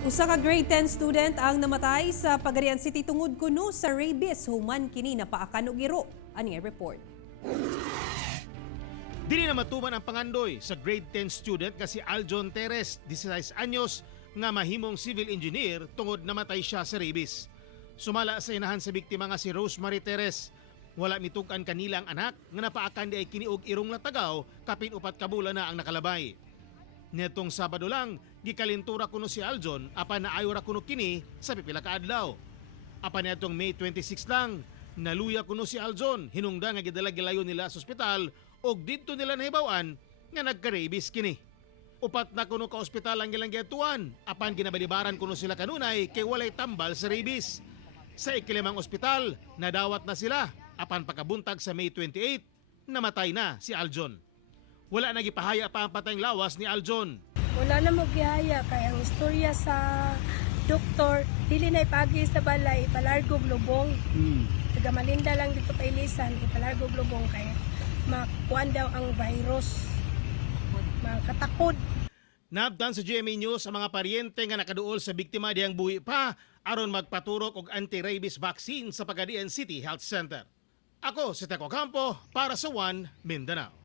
Usa ka grade 10 student ang namatay sa Pagarian City tungod kuno sa rabies human kini napaakan og iro. Ani ang report. Dili na matuman ang pangandoy sa grade 10 student nga si Aljon Teres, 16 anyos, nga mahimong civil engineer tungod namatay siya sa rabies. Sumala sa inahan sa biktima nga si Rosemary Teres. Wala mitukan kanila ang anak nga napaakan di ay kiniog irong latagaw kapin upat ka bulan na ang nakalabay. Netong Sabado lang, gikalintura kuno si Aljon apan naayo ra kuno kini sa pipila ka adlaw. Apan netong May 26 lang, naluya kuno si Aljon hinungdan nga gidala gilayon nila sa ospital og didto nila nahibaw-an nga nagka-rabies kini. Upat na kuno ka ospital ang gilang giatuan apan ginabalibaran kuno sila kanunay kay walay tambal sa rabies. Sa ikilimang ospital, nadawat na sila apan pagkabuntag sa May 28, namatay na si Aljon. Wala nagipahaya pa ang patayng lawas ni Aljon. Wala na mo gihaya kay ang istorya sa doktor dili na ipagi sa balay ipalargog lubong. Taga Malinda lang dito pa ilisan ipalargog lubong kay makuan daw ang virus. Makatakod. Nabdan sa GMA News ang mga paryente nga nakaduol sa biktima diyang buhi pa aron magpaturok og anti-rabies vaccine sa Pagadian City Health Center. Ako si Teco Campo para sa One Mindanao.